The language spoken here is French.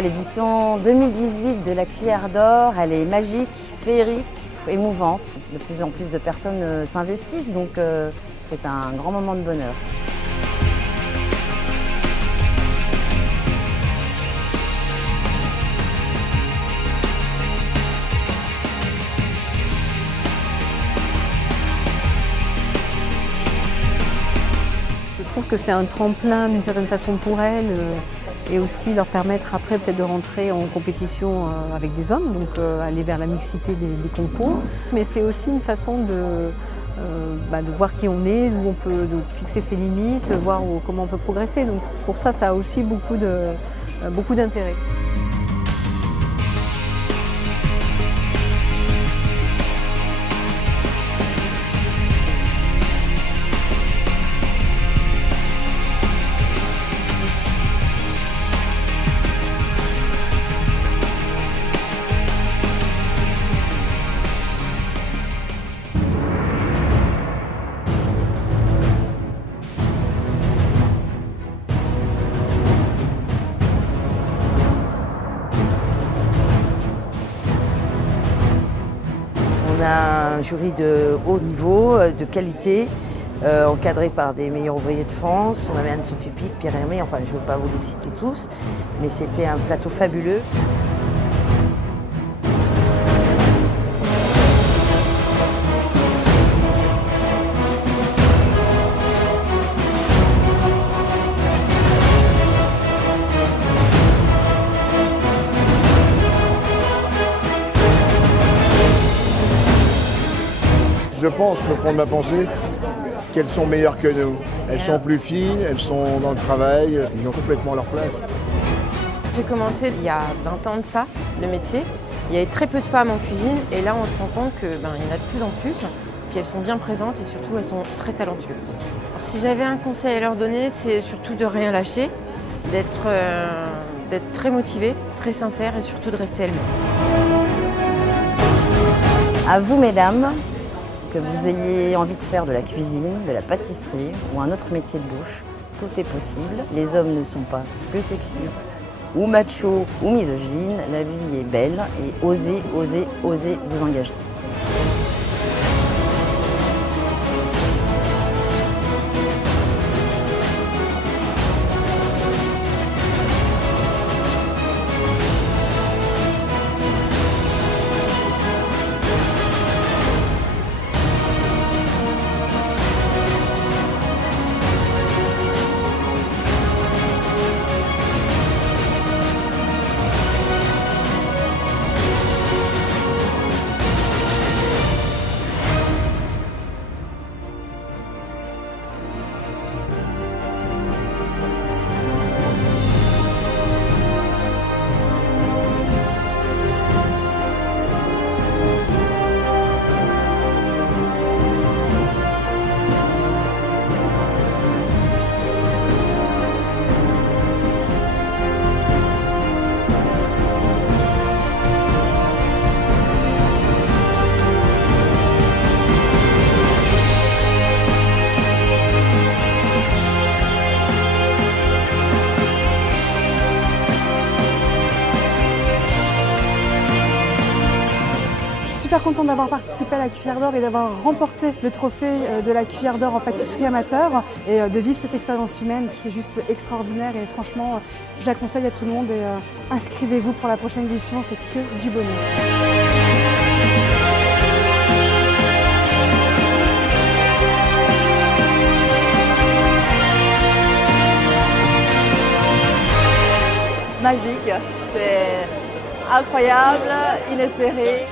L'édition 2018 de la Cuillère d'Or, elle est magique, féerique, émouvante. De plus en plus de personnes s'investissent, donc c'est un grand moment de bonheur. Je trouve que c'est un tremplin d'une certaine façon pour elles et aussi leur permettre après peut-être de rentrer en compétition avec des hommes, donc aller vers la mixité des concours. Mais c'est aussi une façon de voir qui on est, où on peut fixer ses limites, voir comment on peut progresser. Donc pour ça, ça a aussi beaucoup d'intérêt. On a un jury de haut niveau, de qualité, encadré par des meilleurs ouvriers de France. On avait Anne-Sophie Pic, Pierre Hermé, enfin je ne veux pas vous les citer tous, mais c'était un plateau fabuleux. Je pense, au fond de ma pensée, qu'elles sont meilleures que nous. Elles sont plus fines, elles sont dans le travail, ils ont complètement leur place. J'ai commencé il y a 20 ans de ça, le métier. Il y avait très peu de femmes en cuisine et là on se rend compte qu'il y en a de plus en plus. Puis elles sont bien présentes et surtout elles sont très talentueuses. Si j'avais un conseil à leur donner, c'est surtout de rien lâcher, d'être très motivée, très sincère et surtout de rester elles-mêmes. À vous, mesdames, que vous ayez envie de faire de la cuisine, de la pâtisserie ou un autre métier de bouche, tout est possible. Les hommes ne sont pas que sexistes ou machos ou misogynes. La vie est belle et osez, osez, osez vous engager. Super contente d'avoir participé à la Cuillère d'Or et d'avoir remporté le trophée de la Cuillère d'Or en pâtisserie amateur et de vivre cette expérience humaine qui est juste extraordinaire et franchement je la conseille à tout le monde et inscrivez-vous pour la prochaine édition, c'est que du bonheur. Magique, c'est incroyable, inespéré.